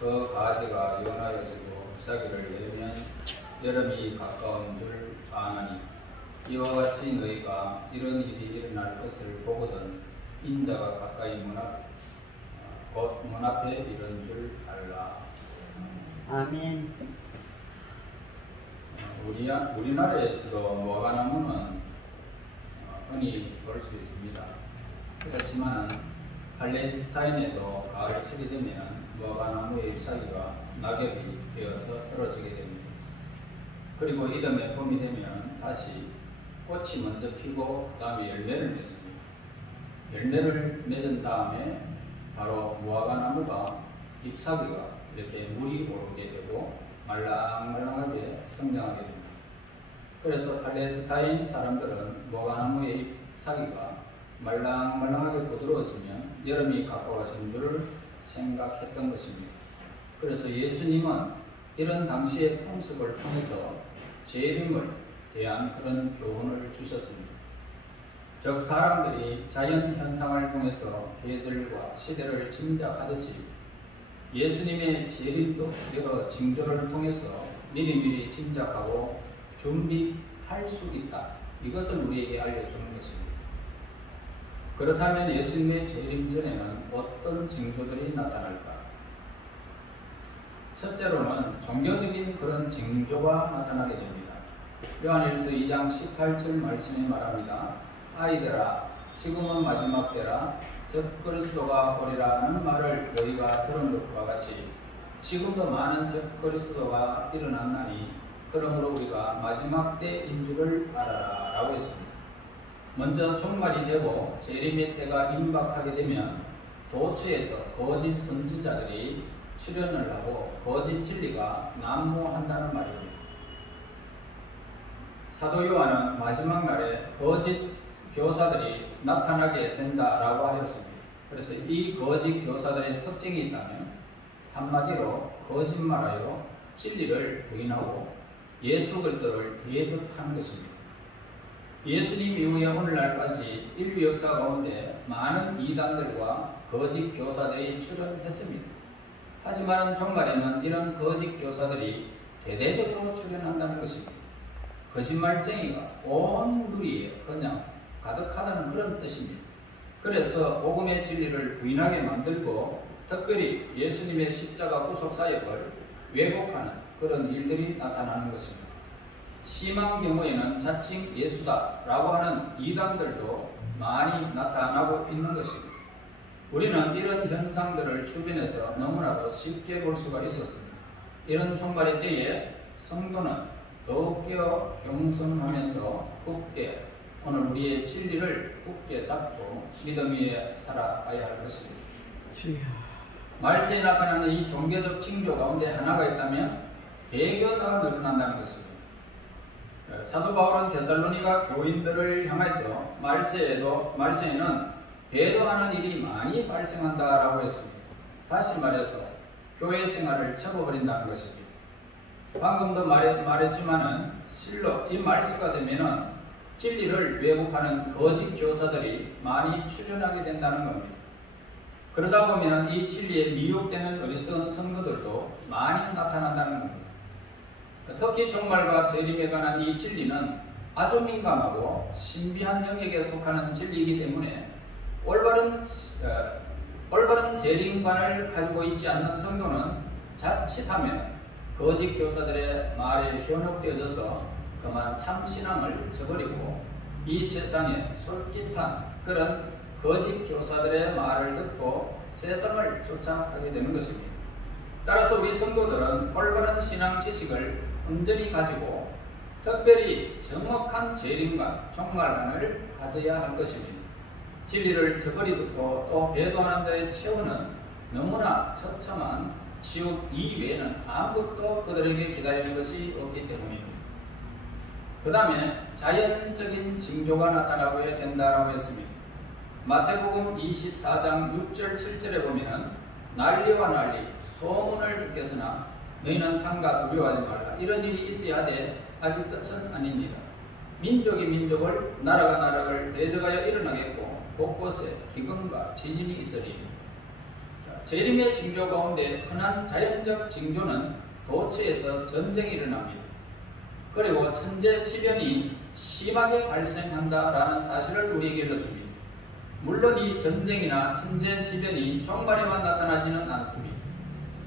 그 가지가 연하여지고 잎사귀를 내면 여름이 가까운 줄 아나니 이와 같이 너희가 이런 일이 일어날 것을 보거든 인자가 가까이 곧 문 앞에 이른 줄 알라. 아멘. 우리나라에서도 무화과나무는 흔히 볼 수 있습니다. 그렇지만 팔레스타인에도 가을철이 되면 무화과나무의 잎사귀가 낙엽이 되어서 떨어지게 됩니다. 그리고 이듬해 봄이 되면 다시 꽃이 먼저 피고 그 다음에 열매를 맺습니다. 열매를 맺은 다음에 바로 무화과나무가 잎사귀가 이렇게 물이 오르게 되고 말랑말랑하게 성장하게 됩니다. 그래서 팔레스타인 사람들은 무화과나무의 잎사귀가 말랑말랑하게 부드러워지면 여름이 가까워진 줄을 생각했던 것입니다. 그래서 예수님은 이런 당시의 풍습을 통해서 재림을 대한 그런 교훈을 주셨습니다. 즉 사람들이 자연 현상을 통해서 계절과 시대를 짐작하듯이 예수님의 재림도 여러 징조를 통해서 미리미리 짐작하고 준비할 수 있다. 이것을 우리에게 알려주는 것입니다. 그렇다면 예수님의 재림 전에는 어떤 징조들이 나타날까? 첫째로는 종교적인 그런 징조가 나타나게 됩니다. 요한일서 2장 18절 말씀에 말합니다. 아이들아, 지금은 마지막 때라, 즉 그리스도가 오리라는 말을 너희가 들은 것과 같이 지금도 많은 즉 그리스도가 일어났나니 그러므로 우리가 마지막 때인 줄을 알아라 라고 했습니다. 먼저 종말이 되고 재림의 때가 임박하게 되면 도처에서 거짓 선지자들이 출현을 하고 거짓 진리가 난무한다는 말입니다. 사도 요한은 마지막 날에 거짓 교사들이 나타나게 된다라고 하였습니다. 그래서 이 거짓 교사들의 특징이 있다면 한마디로 거짓말하여 진리를 부인하고 예수 그리스도를 대적하는 것입니다. 예수님 이후에 오늘날까지 인류 역사 가운데 많은 이단들과 거짓 교사들이 출현했습니다. 하지만 종말에는 이런 거짓 교사들이 대대적으로 출현한다는 것입니다. 거짓말쟁이가 온 누리에 그냥 가득하다는 그런 뜻입니다. 그래서 복음의 진리를 부인하게 만들고 특별히 예수님의 십자가 구속 사역을 왜곡하는 그런 일들이 나타나는 것입니다. 심한 경우에는 자칭 예수다 라고 하는 이단들도 많이 나타나고 있는 것입니다. 우리는 이런 현상들을 주변에서 너무나도 쉽게 볼 수가 있었습니다. 이런 종말의 때에 성도는 더욱 깨어 겸손하면서 굳게 오늘 우리의 진리를 굳게 잡고 믿음 위에 살아가야 할 것입니다. 말세에 나타나는 이 종교적 징조 가운데 하나가 있다면 배교사가 늘어난다는 것입니다. 사도 바울은 데살로니가 교인들을 향해서 말세에는 배도하는 일이 많이 발생한다라고 했습니다. 다시 말해서 교회 생활을 접어버린다는 것입니다. 방금도 말했지만은 실로 이 말세가 되면은 진리를 왜곡하는 거짓 교사들이 많이 출현하게 된다는 겁니다. 그러다 보면 이 진리에 미혹되는 어리석은 성도들도 많이 나타난다는 겁니다. 특히 종말과 재림에 관한 이 진리는 아주 민감하고 신비한 영역에 속하는 진리이기 때문에 올바른 재림관을 가지고 있지 않는 성도는 자칫하면 거짓 교사들의 말에 현혹되어져서 그만 참신앙을 저버리고 이 세상에 솔깃한 그런 거짓 교사들의 말을 듣고 세상을 쫓아가게 되는 것입니다. 따라서 우리 성도들은 올바른 신앙 지식을 온전히 가지고 특별히 정확한 재림관, 종말관을 가져야 할 것입니다. 진리를 저버리 듣고 또 배도하는 자의 최후는 너무나 처참한 지옥 이외에는 아무것도 그들에게 기다리는 것이 없기 때문입니다. 그 다음에 자연적인 징조가 나타나고 된다라고 했습니다. 마태복음 24장 6절 7절에 보면 난리와 난리 소문을 듣겠으나 너희는 상가 두려워하지 말라. 이런 일이 있어야 돼 아직 끝은 아닙니다. 민족이 민족을 나라가 나라를 대적하여 일어나겠고 곳곳에 기근과 지진이 있으리. 재림의 징조 가운데 흔한 자연적 징조는 도처에서 전쟁이 일어납니다. 그리고 천재지변이 심하게 발생한다라는 사실을 우리에게 일러줍니다. 물론 이 전쟁이나 천재지변이 종말에만 나타나지는 않습니다.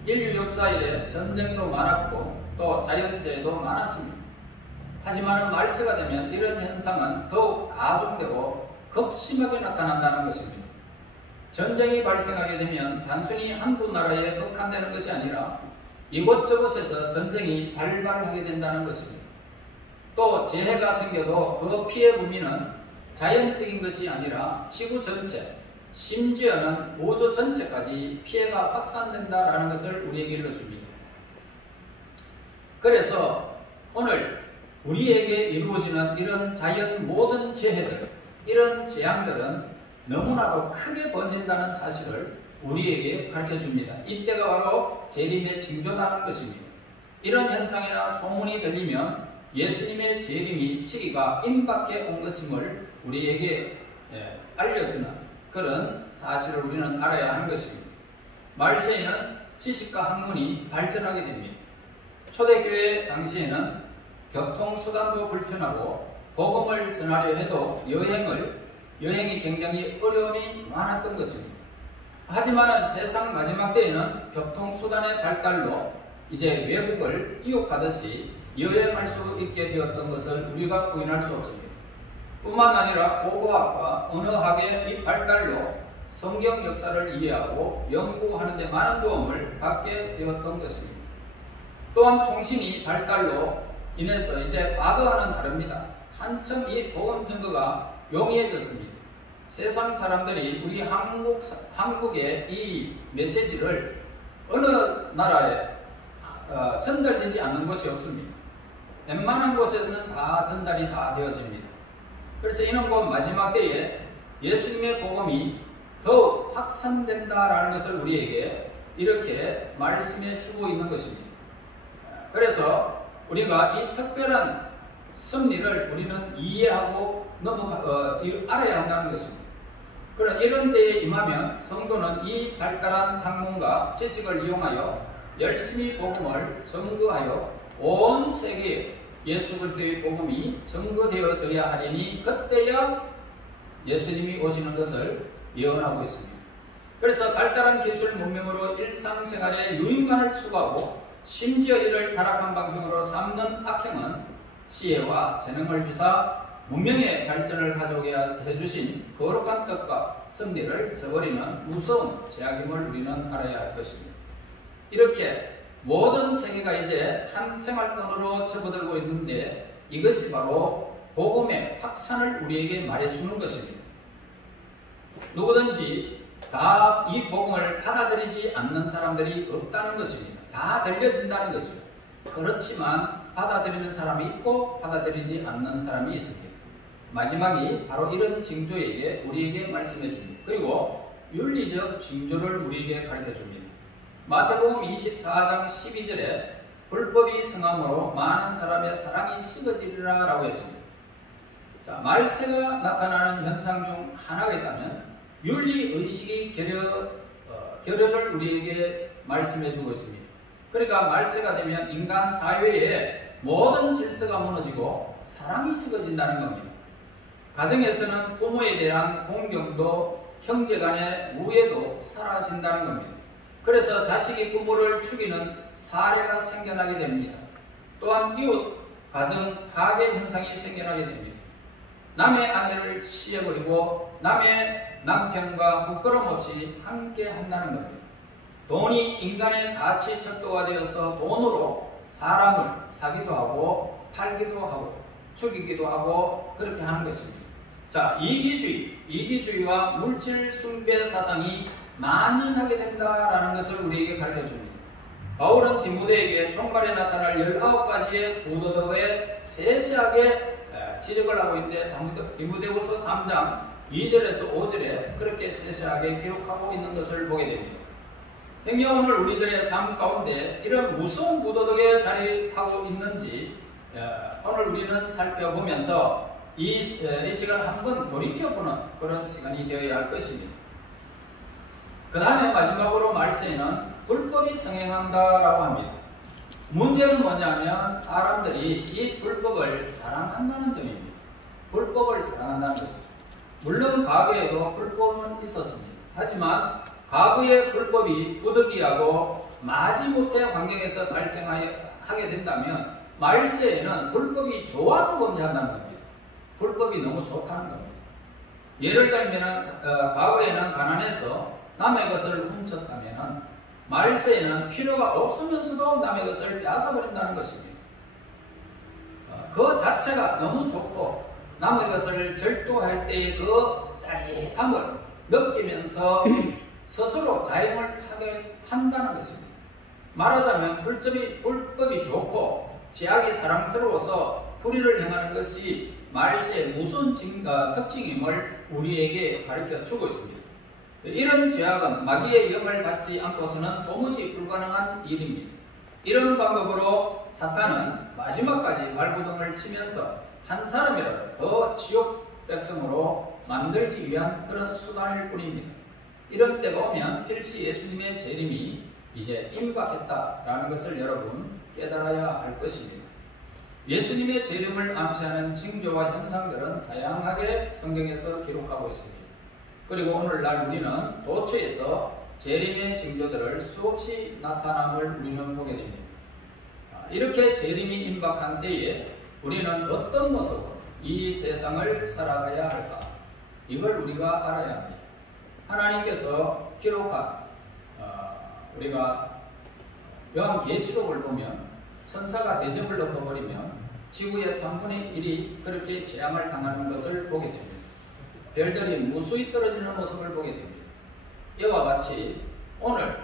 인류 역사 이래 전쟁도 많았고 또 자연재해도 많았습니다. 하지만 말세가 되면 이런 현상은 더욱 가중되고 극심하게 나타난다는 것입니다. 전쟁이 발생하게 되면 단순히 한두 나라에 국한되는 것이 아니라 이곳저곳에서 전쟁이 발발하게 된다는 것입니다. 또 재해가 생겨도 그 피해 범위는 자연적인 것이 아니라 지구 전체, 심지어는 우주 전체까지 피해가 확산된다는 것을 우리에게 일러줍니다. 그래서 오늘 우리에게 이루어지는 이런 자연 모든 재해들, 이런 재앙들은 너무나도 크게 번진다는 사실을 우리에게 가르쳐줍니다. 이때가 바로 재림의 징조라는 것입니다. 이런 현상이나 소문이 들리면 예수님의 재림이 시기가 임박해 온 것임을 우리에게 알려주는 그런 사실을 우리는 알아야 하는 것입니다. 말세에는 지식과 학문이 발전하게 됩니다. 초대교회 당시에는 교통수단도 불편하고 복음을 전하려 해도 여행이 굉장히 어려움이 많았던 것입니다. 하지만 세상 마지막 때에는 교통수단의 발달로 이제 외국을 이웃가듯이 여행할 수 있게 되었던 것을 우리가 부인할 수 없습니다. 뿐만 아니라 고고학과 언어학의 이 발달로 성경 역사를 이해하고 연구하는 데 많은 도움을 받게 되었던 것입니다. 또한 통신이 발달로 인해서 이제 과거와는 다릅니다. 한층 이 복음 증거가 용이해졌습니다. 세상 사람들이 우리 한국의 이 메시지를 어느 나라에 전달되지 않는 곳이 없습니다. 웬만한 곳에서는 다 전달이 다 되어집니다. 그래서 이는 곧 마지막 때에 예수님의 복음이 더욱 확산된다라는 것을 우리에게 이렇게 말씀해 주고 있는 것입니다. 그래서 우리가 이 특별한 섭리를 우리는 이해하고 알아야 한다는 것입니다. 그런 이런 때에 임하면 성도는 이 발달한 학문과 지식을 이용하여 열심히 복음을 전거하여 온 세계에 예수 그리스도의 복음이 전거되어져야 하리니 그때야 예수님이 오시는 것을 예언하고 있습니다. 그래서 발달한 기술 문명으로 일상생활에 유익만을 추구하고 심지어 이를 타락한 방식으로 삼는 악행은 지혜와 재능을 주사 문명의 발전을 가져오게 해주신 거룩한 뜻과 섭리를 저버리는 무서운 제약임을 우리는 알아야 할 것입니다. 이렇게 모든 세계가 이제 한 생활권으로 접어들고 있는데 이것이 바로 복음의 확산을 우리에게 말해주는 것입니다. 누구든지 다 이 복음을 받아들이지 않는 사람들이 없다는 것입니다. 다 들려진다는 거죠. 그렇지만 받아들이는 사람이 있고 받아들이지 않는 사람이 있습니다. 마지막이 바로 이런 징조에게 우리에게 말씀해 줍니다. 그리고 윤리적 징조를 우리에게 가르쳐 줍니다. 마태복음 24장 12절에 불법이 성함으로 많은 사람의 사랑이 식어지리라 라고 했습니다. 자, 말세가 나타나는 현상 중 하나가 있다면 윤리의식이 결여를 우리에게 말씀해 주고 있습니다. 그러니까 말세가 되면 인간 사회의 모든 질서가 무너지고 사랑이 식어진다는 겁니다. 가정에서는 부모에 대한 공경도 형제 간의 우애도 사라진다는 겁니다. 그래서 자식이 부모를 죽이는 사례가 생겨나게 됩니다. 또한 이웃, 가정, 가계 현상이 생겨나게 됩니다. 남의 아내를 치해버리고 남의 남편과 부끄럼 없이 함께 한다는 겁니다. 돈이 인간의 가치 척도가 되어서 돈으로 사람을 사기도 하고 팔기도 하고 죽이기도 하고 그렇게 하는 것입니다. 자, 이기주의와 물질 숭배 사상이 만연하게 된다라는 것을 우리에게 가르쳐 줍니다. 바울은 디모데에게 종말에 나타날 19가지의 부도덕에 세세하게 지적을 하고 있는데 디모데후서 3장 2절에서 5절에 그렇게 세세하게 기록하고 있는 것을 보게 됩니다. 행여 오늘 우리들의 삶 가운데 이런 무서운 부도덕에 자리하고 있는지 오늘 우리는 살펴보면서 이 시간을 한번 돌이켜보는 그런 시간이 되어야 할 것입니다. 그 다음에 마지막으로 말세에는 불법이 성행한다라고 합니다. 문제는 뭐냐면 사람들이 이 불법을 사랑한다는 점입니다. 불법을 사랑한다는 거죠. 물론 과거에도 불법은 있었습니다. 하지만 과거의 불법이 부득이하고 마지못해 환경에서 발생하게 된다면 말세에는 불법이 좋아서 범죄한다는 겁니다. 불법이 너무 좋다는 겁니다. 예를 들면 과거에는 가난해서 남의 것을 훔쳤다면 말세에는 필요가 없으면서도 남의 것을 빼앗아버린다는 것입니다. 그 자체가 너무 좋고 남의 것을 절도할 때의 그 짜릿함을 느끼면서 스스로 자행을 하게 한다는 것입니다. 말하자면 불법이 좋고 제약이 사랑스러워서 불의를 행하는 것이 말세의 무슨 특징임을 우리에게 가르쳐 주고 있습니다. 이런 죄악은 마귀의 영을 받지 않고서는 도무지 불가능한 일입니다. 이런 방법으로 사탄은 마지막까지 발부둥을 치면서 한 사람이라도 더 지옥 백성으로 만들기 위한 그런 수단일 뿐입니다. 이런 때가 오면 필시 예수님의 재림이 이제 임박했다라는 것을 여러분 깨달아야 할 것입니다. 예수님의 재림을 암시하는 징조와 현상들은 다양하게 성경에서 기록하고 있습니다. 그리고 오늘날 우리는 도처에서 재림의 징조들을 수없이 나타남을 우리는 보게 됩니다. 이렇게 재림이 임박한 때에 우리는 어떤 모습으로 이 세상을 살아가야 할까? 이걸 우리가 알아야 합니다. 하나님께서 기록한 우리가 요한계시록을 보면 천사가 대접을 덮어버리면 지구의 3분의 1이 그렇게 재앙을 당하는 것을 보게 됩니다. 별들이 무수히 떨어지는 모습을 보게 됩니다. 이와 같이 오늘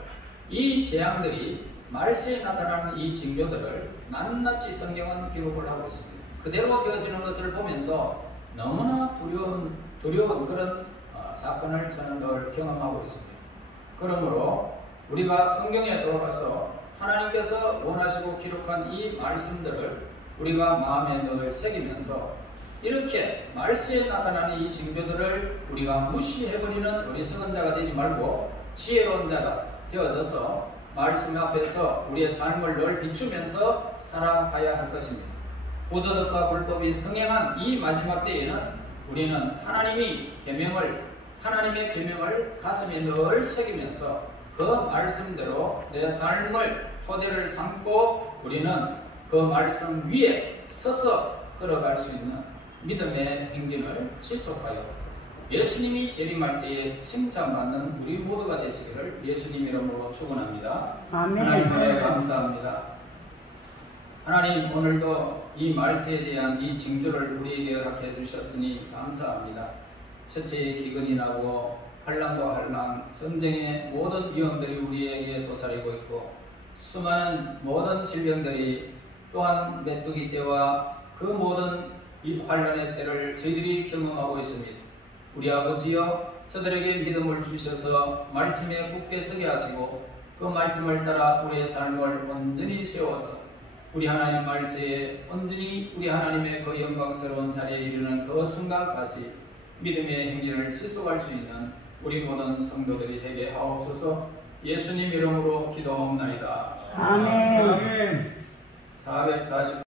이 재앙들이 말세에 나타나는 이 징조들을 낱낱이 성경은 기록을 하고 있습니다. 그대로 되어지는 것을 보면서 너무나 두려운 그런 사건을 저는 늘 경험하고 있습니다. 그러므로 우리가 성경에 돌아가서 하나님께서 원하시고 기록한 이 말씀들을 우리가 마음에 늘 새기면서 이렇게 말세에 나타나는 이 징조들을 우리가 무시해버리는 어리석은 자가 되지 말고 지혜로운 자가 되어져서 말씀 앞에서 우리의 삶을 늘 비추면서 살아가야 할 것입니다. 부도덕과 불법이 성행한 이 마지막 때에는 우리는 하나님의 계명을 가슴에 늘 새기면서 그 말씀대로 내 삶을 토대를 삼고 우리는 그 말씀 위에 서서 걸어갈 수 있는 믿음의 행진을 지속하여 예수님이 재림할 때에 칭찬받는 우리 모두가 되시기를 예수님 이름으로 축원합니다. 아멘. 하나님께 감사합니다. 하나님, 오늘도 이 말세에 대한 이 징조를 우리에게 허락해 주셨으니 감사합니다. 첫째의 기근이 나고 환난과 환난, 전쟁의 모든 위험들이 우리에게 도사리고 있고 수많은 모든 질병들이 또한 메뚜기 떼와 그 모든 이 환난의 때를 저희들이 경험하고 있습니다. 우리 아버지여, 저들에게 믿음을 주셔서 말씀에 굳게 서게 하시고 그 말씀을 따라 우리의 삶을 온전히 세워서 우리 하나님 말세에 온전히 우리 하나님의 그 영광스러운 자리에 이르는 그 순간까지 믿음의 행진을 지속할 수 있는 우리 모든 성도들이 되게 하옵소서. 예수님 이름으로 기도하옵나이다. 아멘. 440